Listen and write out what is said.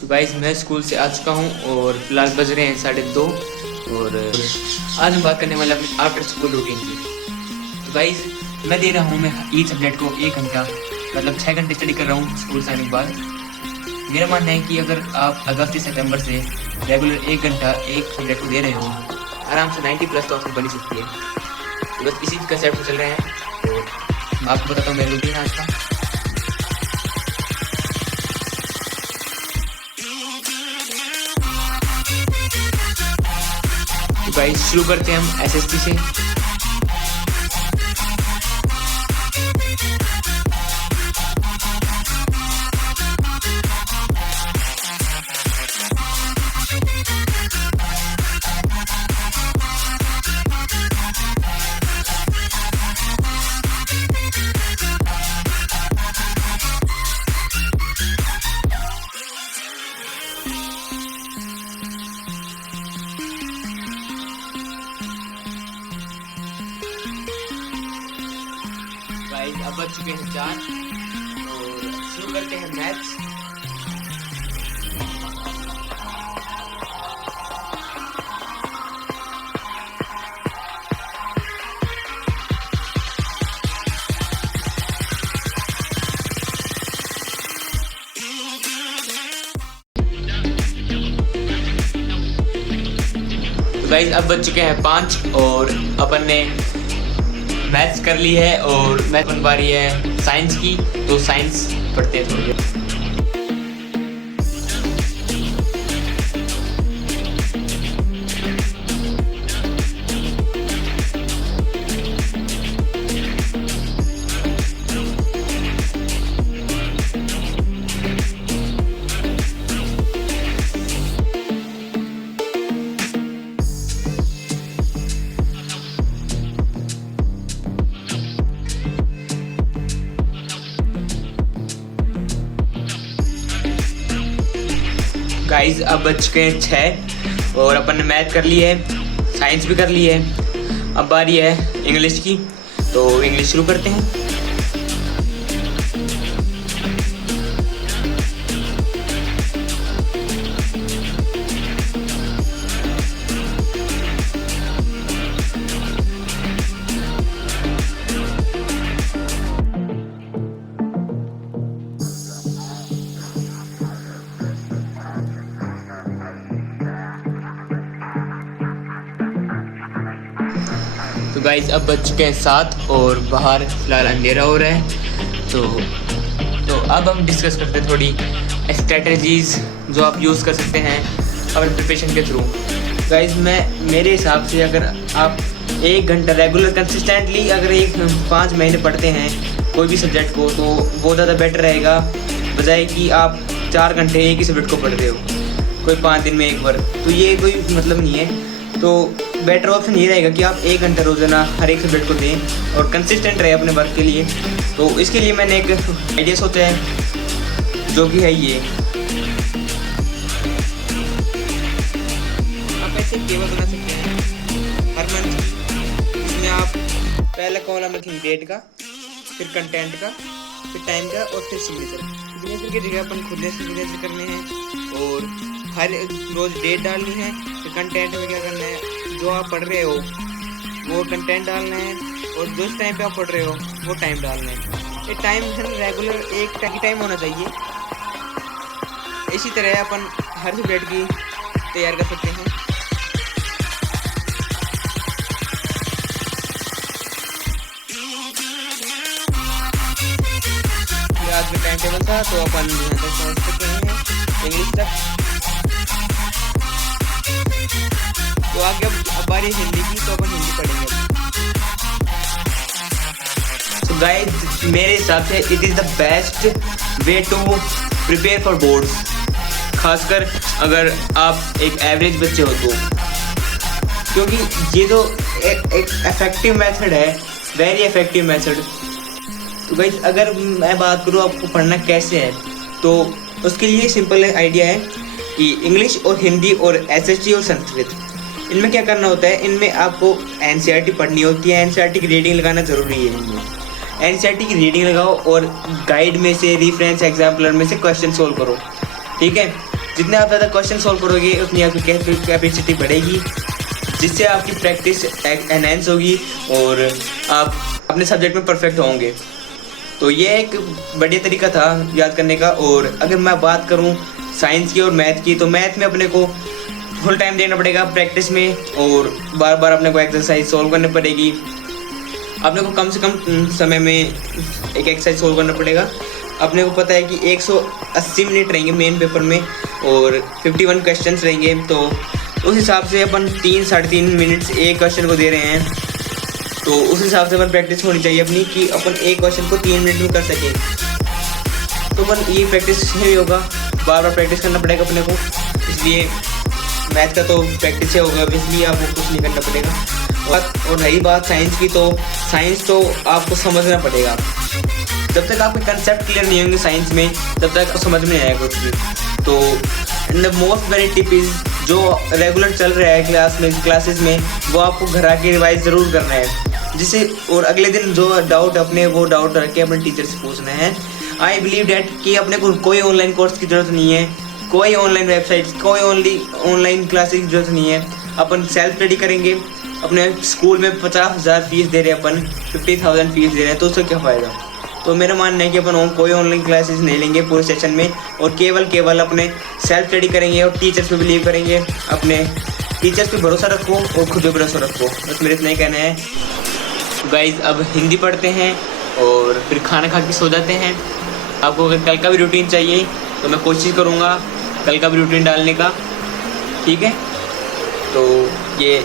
तो गाइस मैं स्कूल से आ चुका हूँ और फिलहाल बज रहे हैं 2:30 और आज हम बात करने वाले अपने आफ्टर स्कूल रूटीन की। तो गाइस मैं दे रहा हूँ मैं ईच सब्जेक्ट को 1 घंटा, मतलब 6 घंटे स्टडी कर रहा हूँ स्कूल से आने के बाद। मेरा मानना है कि अगर आप अगस्त से सितंबर से रेगुलर 1 घंटा एक सब्जेक्ट को दे रहे हो, आराम से 90+ तो आपकी बनी सकती है। तो बस इसी कंसेप्ट में चल रहे हैं। तो मैं आपको बताता हूँ मेरा रूटीन आज का। तो गाइस शुरू करते हैं हम एसएसटी से। गाइस अब बज चुके हैं 4 और शुरू करते हैं मैथ्स। तो गाइस अब बज चुके हैं 5 और अपन ने मैथ्स कर ली है और मैथ बन पा रही है साइंस की, तो साइंस पढ़ते हैं थोड़ी देर। गाइस अब बज चुके हैं 6 और अपन ने मैथ कर ली है, साइंस भी कर ली है। अब बारी है इंग्लिश की, तो इंग्लिश शुरू करते हैं। तो गाइस अब बज चुके हैं 7 और बाहर फिलहाल अंधेरा हो रहा है। तो अब हम डिस्कस करते हैं थोड़ी स्ट्रेटजीज जो आप यूज़ कर सकते हैं अपने प्रिपरेशन के थ्रू। गाइस मेरे हिसाब से अगर आप 1 घंटा रेगुलर कंसिस्टेंटली अगर 5 महीने पढ़ते हैं कोई भी सब्जेक्ट को, तो बहुत ज़्यादा बेटर रहेगा बजाय कि आप 4 घंटे एक ही सब्जेक्ट को पढ़ रहे हो कोई 5 दिन में एक बार। तो ये कोई मतलब नहीं है। तो बेटर ऑप्शन ये रहेगा कि आप 1 घंटा रोज़ाना हर एक सब्जेक्ट को दें और कंसिस्टेंट रहे अपने वर्क के लिए। तो इसके लिए मैंने एक आइडिया सोचा है जो कि है ये। आप ऐसे टेबल बना सकते हैं हर मंथ, इसमें आप पहला कॉलम रखेंगे डेट का, फिर कंटेंट का, फिर टाइम का और फिर सिग्नेचर की जगह अपन खुद से सिग्नेचर करने हैं और हर रोज़ डेट डालनी है। फिर कंटेंट में क्या करना है, जो आप पढ़ रहे हो वो कंटेंट डालना है और जिस टाइम पे आप पढ़ रहे हो वो टाइम डालना है। ये टाइम रेगुलर एक टाइम होना चाहिए। इसी तरह अपन हर सब्जेक्ट की तैयार कर सकते हैं। आज का टाइम टेबल था, तो अपन यहाँ तक पहुँच चुके हैं इंग्लिश तक। तो आगे अब बारी हिंदी की, तो अपन हिंदी पढ़ेंगे। तो गाइस मेरे हिसाब से it is the best way to prepare for boards, खासकर अगर आप एक एवरेज बच्चे हो तो, क्योंकि ये तो एक इफेक्टिव मेथड है, वेरी इफेक्टिव मेथड। तो गाइस अगर मैं बात करूँ आपको पढ़ना कैसे है, तो उसके लिए सिंपल आइडिया है कि इंग्लिश और हिंदी और एसएसटी और संस्कृत, इनमें क्या करना होता है, इनमें आपको एनसीईआरटी पढ़नी होती है। एनसीईआरटी की रीडिंग लगाना ज़रूरी है। इनमें एनसीईआरटी की रीडिंग लगाओ और गाइड में से, रेफरेंस, एग्जाम्पलर में से क्वेश्चन सोल्व करो, ठीक है। जितने आप ज़्यादा क्वेश्चन सॉल्व करोगे उतनी आपकी कैपेसिटी बढ़ेगी, जिससे आपकी प्रैक्टिस एनहेंस होगी और आप अपने सब्जेक्ट में परफेक्ट होंगे। तो ये एक बढ़िया तरीका था याद करने का। और अगर मैं बात करूँ साइंस की और मैथ की, तो मैथ में अपने को फुल टाइम देना पड़ेगा प्रैक्टिस में और बार बार अपने को एक्सरसाइज सॉल्व करनी पड़ेगी। अपने को कम से कम समय में एक एक्सरसाइज सॉल्व करना पड़ेगा। अपने को पता है कि 180 मिनट रहेंगे मेन पेपर में और 51 क्वेश्चंस रहेंगे, तो उस हिसाब से अपन 3-3.5 मिनट्स एक क्वेश्चन को दे रहे हैं। तो उस हिसाब से अपन प्रैक्टिस होनी चाहिए अपनी कि अपन एक क्वेश्चन को 3 मिनट में कर सकें। तो अपन ये प्रैक्टिस नहीं होगा, बार बार प्रैक्टिस करना पड़ेगा अपने को। इसलिए मैथ का तो प्रैक्टिस ही होगा, इसलिए आपको कुछ नहीं करना पड़ेगा। और रही बात साइंस की, तो साइंस तो आपको समझना पड़ेगा। जब तक आपके कंसेप्ट क्लियर नहीं होंगे साइंस में, तब तक आपको समझ में नहीं आएगा कुछ भी। तो द मोस्ट बेनिक टिप इज़, जो रेगुलर चल रहा है क्लासेस में, वो आपको घर आके रिवाइज ज़रूर करना है, जिससे और अगले दिन जो डाउट अपने वो डाउट रख के अपने टीचर से पूछना है। आई बिलीव डैट कि अपने को कोई ऑनलाइन कोर्स की ज़रूरत नहीं है, कोई ऑनलाइन वेबसाइट, कोई ऑनलाइन क्लासेस की ज़रूरत नहीं है। अपन सेल्फ स्टडी करेंगे। अपने स्कूल में 50,000 फीस दे रहे हैं, अपन 50,000 फीस दे रहे हैं, तो उसका क्या फ़ायदा। तो मेरा मानना है कि अपन कोई ऑनलाइन क्लासेस नहीं लेंगे पूरे सेशन में और केवल अपने सेल्फ स्टडी करेंगे और टीचर्स पे बिलीव करेंगे। अपने टीचर्स पे भरोसा रखो और खुद पे भरोसा रखो। बस मेरे इतना ही कहना है। गाइज अब हिंदी पढ़ते हैं और फिर खाना खा के सो जाते हैं। आपको अगर कल का भी रूटीन चाहिए तो मैं कोशिश करूँगा कल का भी रूटीन डालने का, ठीक है। तो ये